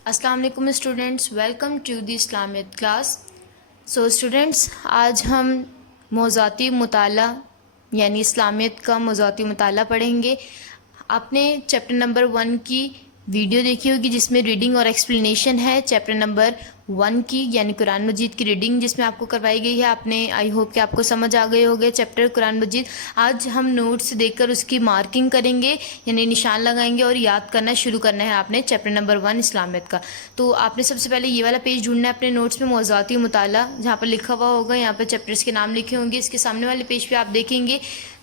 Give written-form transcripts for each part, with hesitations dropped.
अस्सलाम वालेकुम students, welcome to the इस्लामियत क्लास। सो स्टूडेंट्स, आज हम मौज़ूआती मुताला यानी इस्लामियत का मौज़ूआती मुताला पढ़ेंगे। आपने चैप्टर नंबर 1 की वीडियो देखी होगी जिसमें रीडिंग और एक्सप्लेनेशन है। चैप्टर नंबर 1 की यानी कुरान मजीद की रीडिंग जिसमें आपको करवाई गई है। आपने आई होप कि आपको समझ आ गए होंगे चैप्टर कुरान मजीद। आज हम नोट्स देखकर उसकी मार्किंग करेंगे यानी निशान लगाएंगे और याद करना शुरू करना है आपने चैप्टर नंबर 1 इस्लामियत का। तो आपने सबसे पहले ये वाला पेज ढूंढना है अपने नोट्स में, मौज़ूआती मुताला जहाँ पर लिखा हुआ होगा, यहाँ पर चैप्टर्स के नाम लिखे होंगे। इसके सामने वाले पेज पे आप देखेंगे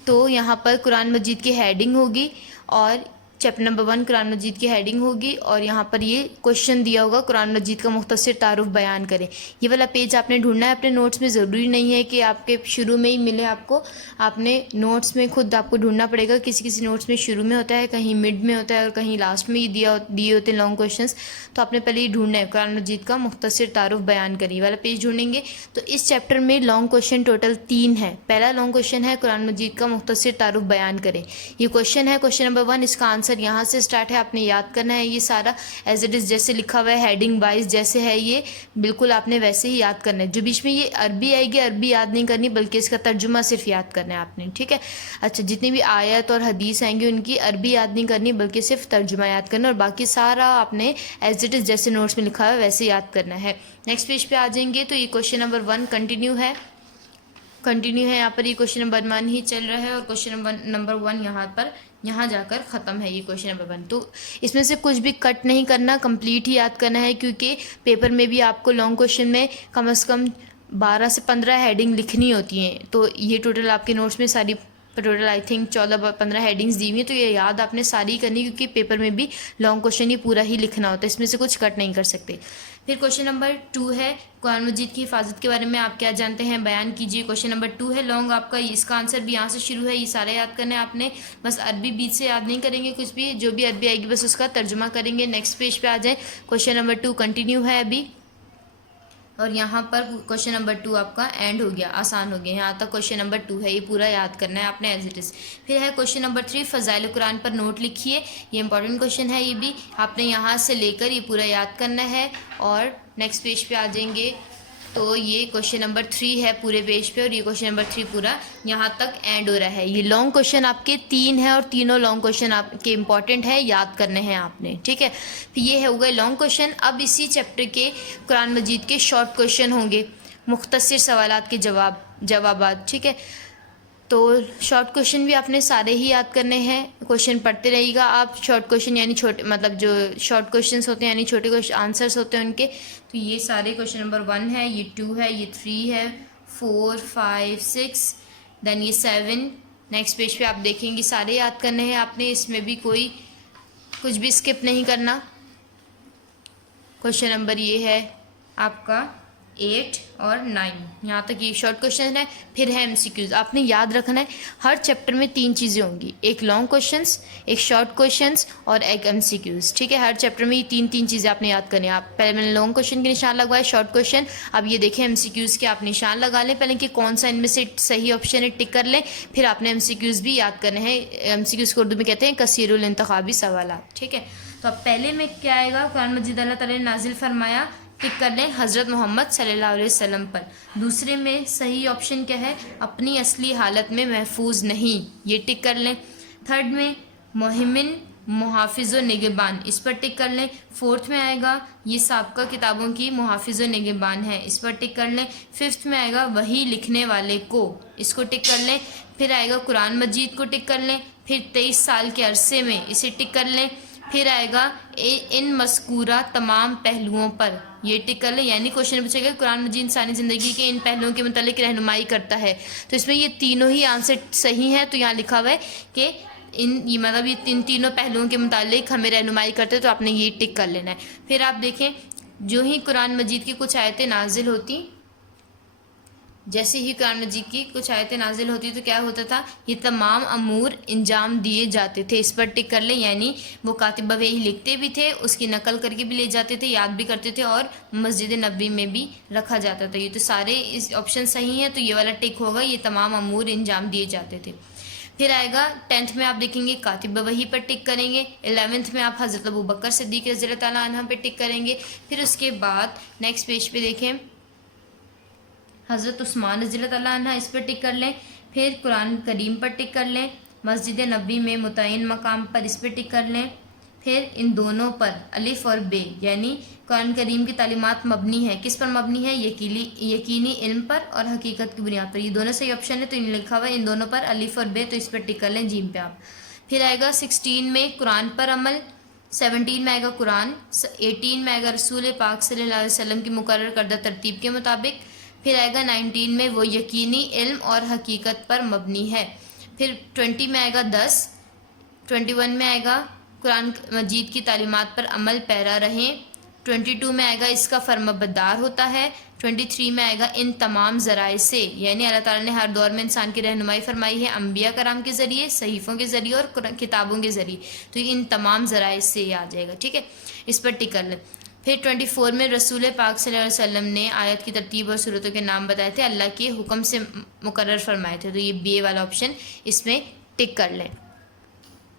तो यहाँ पर कुरान मजीद की हेडिंग होगी और चैप्टर नंबर 1 कुरान मजीद की हेडिंग होगी और यहाँ पर ये क्वेश्चन दिया होगा, कुरान मजीद का मुख्तसर तारुफ बयान करें। ये वाला पेज आपने ढूंढना है अपने नोट्स में। ज़रूरी नहीं है कि आपके शुरू में ही मिले आपको, आपने नोट्स में खुद आपको ढूंढना पड़ेगा। किसी किसी नोट्स में शुरू में होता है, कहीं मिड में होता है और कहीं लास्ट में ही दिए होते हैं लॉन्ग क्वेश्चन। तो आपने पहले ही ढूंढना है कुरान मजीद का मुख्तसर तारुफ बयान करें, ये वाला पेज ढूंढेंगे। तो इस चैप्टर में लॉन्ग क्वेश्चन टोटल 3 है। पहला लॉन्ग क्वेश्चन है कुरान मजीद का मुख्तसर तारुफ बयान करें। ये क्वेश्चन है क्वेश्चन नंबर 1। इसका आंसर यहाँ से स्टार्ट है, आपने याद करना है। ये सारा एज इट इज़ जैसे लिखा हुआ है, हेडिंग वाइज जैसे है, ये बिल्कुल आपने वैसे ही याद करना है। जो बीच में ये अरबी आएगी, अरबी याद नहीं करनी बल्कि इसका तर्जुमा सिर्फ याद करना है आपने, ठीक है। अच्छा, जितनी भी आयत और हदीस आएंगी उनकी अरबी याद नहीं करनी बल्कि सिर्फ तर्जुमा याद करना, और बाकी सारा आपने एज इट इज़ जैसे नोट्स में लिखा है वैसे याद करना है। नेक्स्ट पेज पे आ जाएंगे तो ये क्वेश्चन नंबर 1 कंटिन्यू है यहाँ पर। ये क्वेश्चन नंबर 1 ही चल रहा है और क्वेश्चन नंबर 1 यहाँ जाकर ख़त्म है ये क्वेश्चन नंबर 1। तो इसमें से कुछ भी कट नहीं करना, कंप्लीट ही याद करना है, क्योंकि पेपर में भी आपको लॉन्ग क्वेश्चन में कम से कम 12 से 15 हेडिंग लिखनी होती हैं। तो ये टोटल आपके नोट्स में सारी टोटल आई थिंक 14-15 हेडिंग्स दी हुई हैं। तो ये याद आपने सारी करनी, क्योंकि पेपर में भी लॉन्ग क्वेश्चन ही पूरा ही लिखना होता है, इसमें से कुछ कट नहीं कर सकते। फिर क्वेश्चन नंबर 2 है कुरान मजीद की हिफाजत के बारे में आप क्या जानते हैं, बयान कीजिए। क्वेश्चन नंबर 2 है लॉन्ग आपका, इसका आंसर भी यहाँ से शुरू है। ये सारा याद करना है आपने, बस अरबी बीच से याद नहीं करेंगे कुछ भी, जो भी अरबी आएगी बस उसका तर्जुमा करेंगे। नेक्स्ट पेज पे आ जाए, क्वेश्चन नंबर 2 कंटिन्यू है अभी, और यहाँ पर क्वेश्चन नंबर 2 आपका एंड हो गया, आसान हो गया। यहाँ तक क्वेश्चन नंबर 2 है, ये पूरा याद करना है आपने एज इट इज़। फिर है क्वेश्चन नंबर 3, फ़ज़ाइल कुरान पर नोट लिखिए। ये इंपॉर्टेंट क्वेश्चन है, ये भी आपने यहाँ से लेकर ये पूरा याद करना है। और नेक्स्ट पेज पे आ जाएंगे तो ये क्वेश्चन नंबर 3 है पूरे पेज पे, और ये क्वेश्चन नंबर 3 पूरा यहाँ तक एंड हो रहा है। ये लॉन्ग क्वेश्चन आपके 3 हैं और तीनों लॉन्ग क्वेश्चन आपके इंपॉर्टेंट है, याद करने हैं आपने, ठीक है। फिर ये हो गए लॉन्ग क्वेश्चन। अब इसी चैप्टर के कुरान मजीद के शॉर्ट क्वेश्चन होंगे, मुख्तसर सवालात के जवाबात, ठीक है। तो शॉर्ट क्वेश्चन भी आपने सारे ही याद करने हैं, क्वेश्चन पढ़ते रहिएगा आप। शॉर्ट क्वेश्चन यानी छोटे, मतलब जो शॉर्ट क्वेश्चंस होते हैं यानी छोटे क्वेश्चन आंसर्स होते हैं उनके। तो ये सारे क्वेश्चन नंबर 1 है, ये 2 है, ये 3 है, 4, 5, 6, देन ये 7। नेक्स्ट पेज पे आप देखेंगे सारे याद करने हैं आपने, इसमें भी कोई कुछ भी स्किप नहीं करना। क्वेश्चन नंबर ये है आपका 8 और 9, यहाँ तक ये शॉर्ट क्वेश्चन है। फिर है एमसीक्यूज, आपने याद रखना है हर चैप्टर में 3 चीज़ें होंगी, एक लॉन्ग क्वेश्चंस, एक शॉर्ट क्वेश्चंस और एक एमसीक्यूज, ठीक है। हर चैप्टर में ये 3 चीज़ें आपने याद करनी है। आप पहले मैंने लॉन्ग क्वेश्चन के निशान लगवाए, शॉर्ट क्वेश्चन, अब ये देखें एमसीक्यूज़ के आप निशान लगा लें पहले कि कौन सा इनमें से सही ऑप्शन है, टिक कर लें। फिर आपने एमसीक्यूज़ भी याद करने हैं। एमसीक्यूज़ को उर्दू में कहते हैं कसीरुल इंतखाबी सवालात, ठीक है। तो अब पहले में क्या आएगा, कुरान मजीद अल्लाह ताला ने नाजिल फरमाया, टिक कर लें हज़रत मोहम्मद सल्लल्लाहु अलैहि वसल्लम पर। दूसरे में सही ऑप्शन क्या है, अपनी असली हालत में महफूज नहीं, ये टिक कर लें। थर्ड में मोहिमिन मुहाफिज़ व निगहबान, इस पर टिक कर लें। फोर्थ में आएगा ये साबका किताबों की मुहाफिज़ व निगहबान है, इस पर टिक कर लें। फिफ्थ में आएगा वही लिखने वाले को, इसको टिक कर लें। फिर आएगा कुरान मजीद को टिक कर लें। फिर 23 साल के अरसे में, इसे टिक कर लें। फिर आएगा इन मस्कूरा तमाम पहलुओं पर, ये टिक कर ले, यानी क्वेश्चन पूछेगा कुरान मजीद इंसानी ज़िंदगी के इन पहलुओं के मुतालिक रहनुमाई करता है। तो इसमें ये तीनों ही आंसर सही हैं। तो यहाँ लिखा हुआ है कि ये मतलब ये तीनों पहलुओं के मुतालिक हमें रहनुमाई करते हैं, तो आपने ये टिक कर लेना है। फिर आप देखें जो ही कुरान मजीद की कुछ आयतें नाजिल होती, जैसे ही कुरान मजीद की कुछ आयतें नाजिल होती तो क्या होता था, ये तमाम अमूर इंजाम दिए जाते थे, इस पर टिक कर ले, यानी वो कातिब वही लिखते भी थे, उसकी नकल करके भी ले जाते थे, याद भी करते थे, और मस्जिद नबी में भी रखा जाता था। ये तो सारे इस ऑप्शन सही हैं, तो ये वाला टिक होगा, ये तमाम अमूर इंजाम दिए जाते थे। फिर आएगा 10th में आप देखेंगे कातिब वही पर टिक करेंगे। 11th में आप हज़रत अबू बकर सिद्दीक़ रज़ी अल्लाह ताला अन्हा पे टिक करेंगे। फिर उसके बाद नेक्स्ट पेज पे देखें हज़रत उस्मान रज़ी अल्लाह ताला अन्हा, इस पर टिक कर लें। फिर कुरान करीम पर टिक कर लें। मस्जिद नबी में मुतय्यन मकाम पर, इस पर टिक कर लें। फिर इन दोनों पर अलिफ और बे यानी कुरान करीम की तालीमात मबनी है, किस पर मबनी है? यकीनी इल्म पर और हकीकत की बुनियाद पर। ये दोनों सही ऑप्शन है, तो इन लिखा हुआ है इन दोनों पर अलिफ और बे, तो इस पर टिक कर लें जीम पे आप। फिर आएगा 16 में कुरान पर अमल, 17 में आएगा कुरान, 18 में आएगा रसूल पाक सल्लल्लाहु अलैहि वसल्लम की मुकर्रर करदा तरतीब के मुताबिक। फिर आएगा 19 में वो यकीनी इल्म और हकीकत पर मबनी है। फिर 20 में आएगा 10, 21 में आएगा कुरान मजीद की तालीमात पर अमल पैरा रहें। 22 में आएगा इसका फर्माबरदार होता है। 23 में आएगा इन तमाम ज़राए से, यानी अल्लाह ताला ने हर दौर में इंसान की रहनुमाई फरमाई है अम्बिया कराम के ज़रिए, सहीफ़ों के ज़रिए और किताबों के ज़रिए, तो इन तमाम ज़राए से ये आ जाएगा। ठीक है, इस पर टिक कर लें। फिर 24 में रसूल पाक सल्लल्लाहु अलैहि वसल्लम ने आयत की तरतीब और सूरतों के नाम बताए थे, अल्लाह के हुक्म से मुकर्रर फरमाए थे, तो ये बी वाला ऑप्शन इसमें टिक कर लें।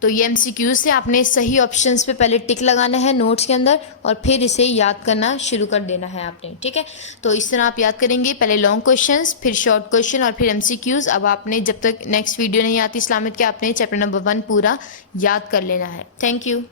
तो ये MCQ से आपने सही ऑप्शंस पे पहले टिक लगाना है नोट्स के अंदर और फिर इसे याद करना शुरू कर देना है आपने। ठीक है, तो इस तरह आप याद करेंगे, पहले लॉन्ग क्वेश्चंस, फिर शॉर्ट क्वेश्चन और फिर MCQs। अब आपने जब तक नेक्स्ट वीडियो नहीं आती इस्लामिक के, आपने चैप्टर नंबर 1 पूरा याद कर लेना है। Thank you.